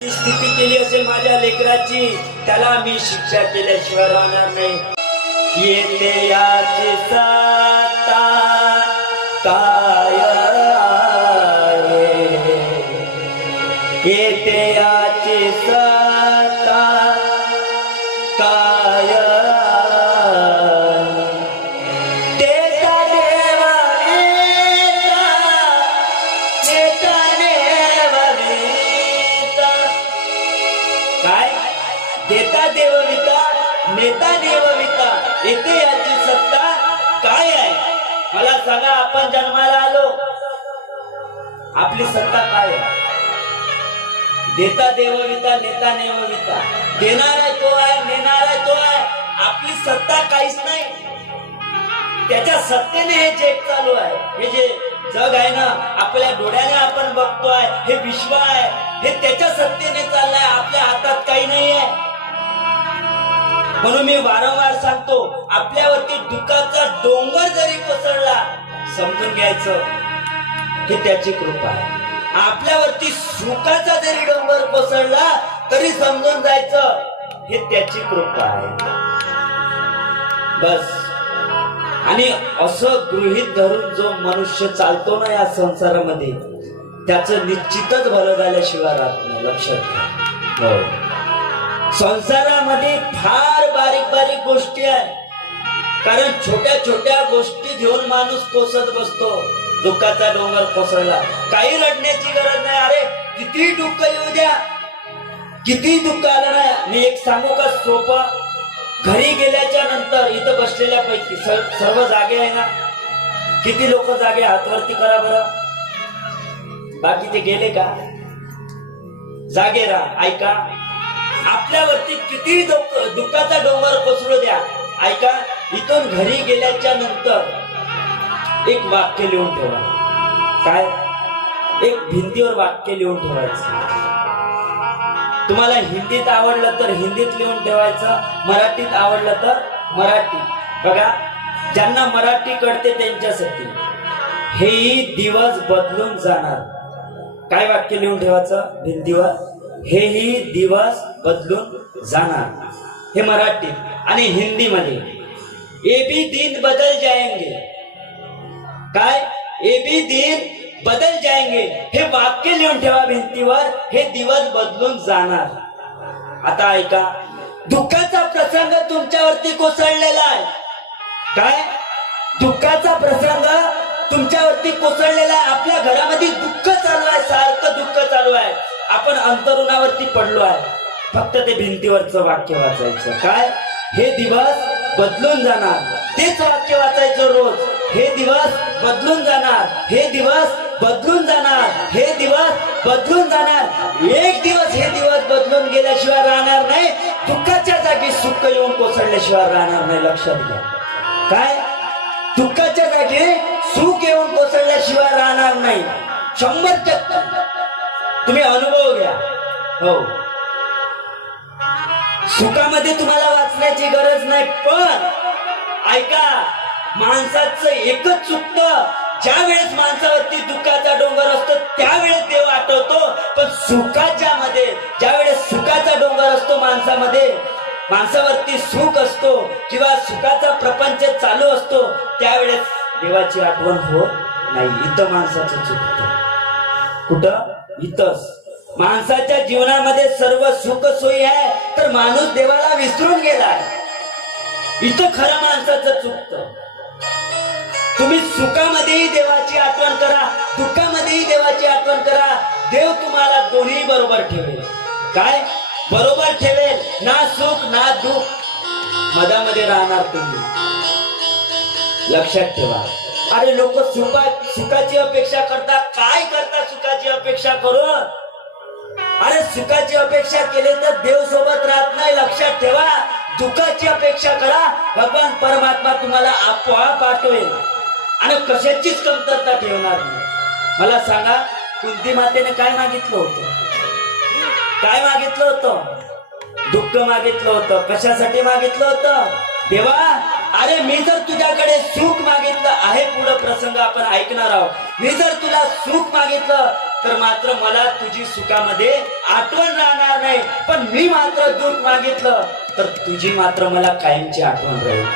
स्थिती केली असेल माझ्या लेकराची त्याला मी शिक्षा केल्याशिवाय राहणार नाही. येते याची सत्ता का देवविता नेता देवविता येते याची सत्ता काय आहे? मला सांगा आपण जन्माला आलो. आपली सत्ता काय आहे? देता देवविता नेता नेवविता देणार आहे तो आहे नेणार आहे तो आहे. आपली सत्ता काहीच नाही. त्याच्या सत्तेने हे जग चालू आहे. हे जे जग आहे ना आपल्या डोळ्याने आपण बघतोय हे विश्व आहे. हे त्याच्या सत्तेने चाललंय. आपल्या हातात काही नाही आहे म्हणून मी वारंवार सांगतो आपल्यावरती दुःखाचा डोंगर जरी कोसळला समजून घ्यायचं हे त्याची कृपा आहे. आपल्यावरती सुखाचा जरी डोंगर कोसळला तरी समजून जायचं हे त्याची कृपा आहे. बस. आणि असं गृहित धरून जो मनुष्य चालतो ना या संसारामध्ये त्याचं निश्चितच भलं झाल्याशिवाय राहत नाही. लक्षात घ्या हो. संसारामध्ये फार बारीक बारीक गोष्टी आहे कारण छोट्या छोट्या गोष्टी घेऊन माणूस कोसत बसतो दुःखाचा डोंगर कोसळला. काही रडण्याची गरज नाही. अरे किती दुःख येऊ द्या. किती दुःख आलं ना मी एक सांगू का सोपं? घरी गेल्याच्यानंतर इथं बसलेल्या पैकी सर्व जागे आहे ना? किती लोक जागे हातवरती करा बरं. बाकी ते गेले का? जागे राहा. ऐका. आपल्यावरती किती दुःखाचा डोंगर कोसळू द्या. ऐका इथून घरी गेल्याच्यानंतर एक वाक्य लिहून ठेवा. काय? एक भिंतीवर वाक्य लिहून ठेवायचं. तुम्हाला हिंदीत आवडलं तर हिंदीत लिहून ठेवायचं मराठीत आवडलं तर मराठी. बघा ज्यांना मराठी कळते त्यांच्यासाठी. हेही दिवस बदलून जाणार. काय वाक्य लिहून ठेवायचं? भिंतीवर. हेही दिवस बदलून जाणार. हे मराठी आणि हिंदीमध्ये. ए भी दिन बदल जाएंगे काय? ए भी दिन बदल जाएंगे हे वाक्य लिहून ठेवा भिंतीवर. हे दिवस बदलून जाणार. आता ऐका. दुःखाचा प्रसंग तुमच्यावरती कोसळलेला आहे. काय? दुःखाचा प्रसंग तुमच्यावरती कोसळलेला आहे. आपल्या घरामध्ये दुःख चालू आहे. सारखं दुःख चालू आहे. आपण अंतरुणावरती पडलो आहे. फक्त ते भिंतीवरचं वाक्य वाचायचं. काय? हे दिवस बदलून जाणार. तेच वाक्य वाचायचं रोज. हे दिवस बदलून जाणार. हे दिवस बदलून जाणार. हे दिवस बदलून जाणार. एक दिवस हे दिवस बदलून गेल्याशिवाय राहणार नाही. दुःखाच्या जागी सुख येऊन कोसळल्याशिवाय राहणार नाही. लक्षात घ्या. काय? दुःखाच्या जागी सुख येऊन कोसळल्याशिवाय राहणार नाही. शंभर टक्के. तुम्ही अनुभव घ्या. हो. सुखामध्ये तुम्हाला वाचण्याची गरज नाही पण ऐका माणसाचं एकच चुकतं ज्या वेळेस माणसावरती दुःखाचा डोंगर असतो त्यावेळेस देव आठवतो पण सुखाच्या मध्ये ज्या वेळेस सुखाचा डोंगर असतो माणसामध्ये माणसावरती सुख असतो किंवा सुखाचा प्रपंच चालू असतो त्यावेळेस देवाची आठवण होत नाही. इथं माणसाचं चुकत कुठं? इथंच. माणसाच्या जीवनामध्ये सर्व सुख सोयी आहे. तर माणूस देवाला विसरून गेलाय. इथं खरं माणसाचं चुकत. तुम्ही सुखामध्येही देवाची आठवण करा दुःखामध्येही देवाची आठवण करा. देव तुम्हाला दोन्ही बरोबर ठेवेल. काय? बरोबर ठेवेल. ना सुख ना दुःख. मधामध्ये राहणार तुम्ही. लक्षात ठेवा. अरे लोक सुखा सुखाची अपेक्षा करता काय करता सुखाची अपेक्षा करून? अरे सुखाची अपेक्षा केली तर देव सोबत राहत नाही लक्षात ठेवा. दुःखाची अपेक्षा करा. भगवान परमात्मा तुम्हाला आपोआप पाठवेल आणि कशाचीच कमतरता ठेवणार नाही. मला सांगा कुंती मातेने काय मागितलं होतं? काय मागितलं होतं? दुःख मागितलं होतं. कशासाठी मागितलं होतं? देवा अरे मी जर तुझ्याकडे सुख मागितलं आहे पुढं प्रसंग आपण ऐकणार आहोत. मी जर तुला सुख मागितलं तर मात्र मला तुझी सुखामध्ये आठवण राहणार नाही. पण मी मात्र दुःख मागितलं. तर तुझी मात्र मला कायमची आठवण राहील.